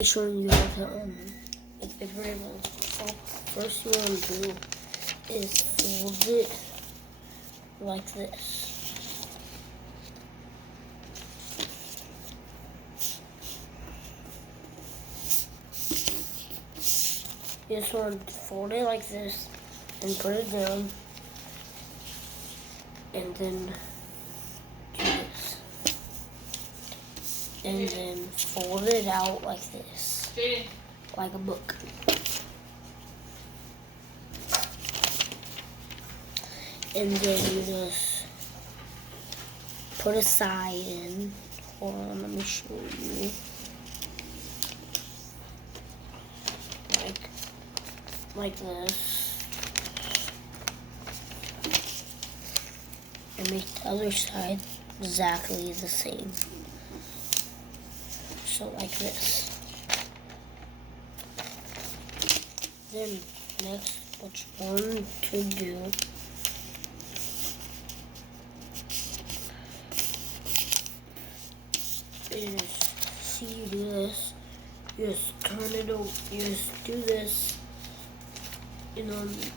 Showing you how to make the ribbon. So first you want to do is fold it like this. You just want to fold it like this and put it down, and then do this, and then fold it out like this, like a book. And then you just put a side in. Hold on, let me show you. Like this. And make the other side exactly the same. So like this. Then next, what you want to do is, see, you do this, you just turn it over, you just do this, and you just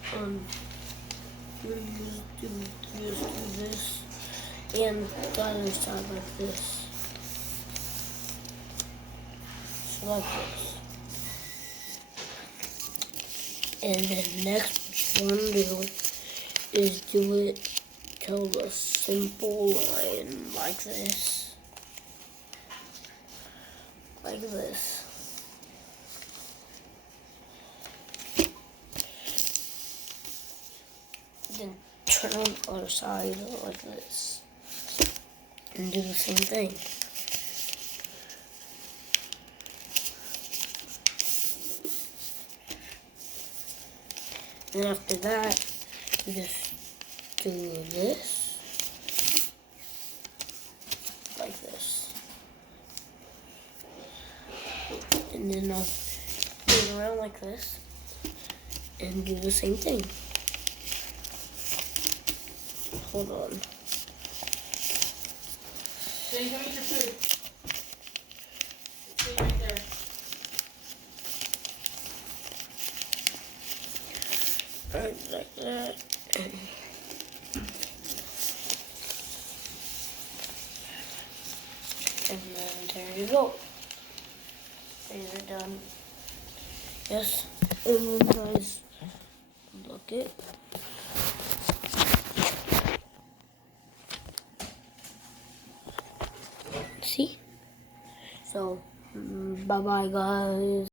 do this, and the other side like this. So like this. And then next what you want to do is do it till the simple line like this. Like this. Then turn on the other side like this. And do the same thing. And after that, you just do this, like this. And then I'll do it around like this, and do the same thing. Hold on. Then come eat your food. It's sitting right there. Right, like that. And then there you go. These are done. Yes, and then guys, look it. See? So, bye bye guys.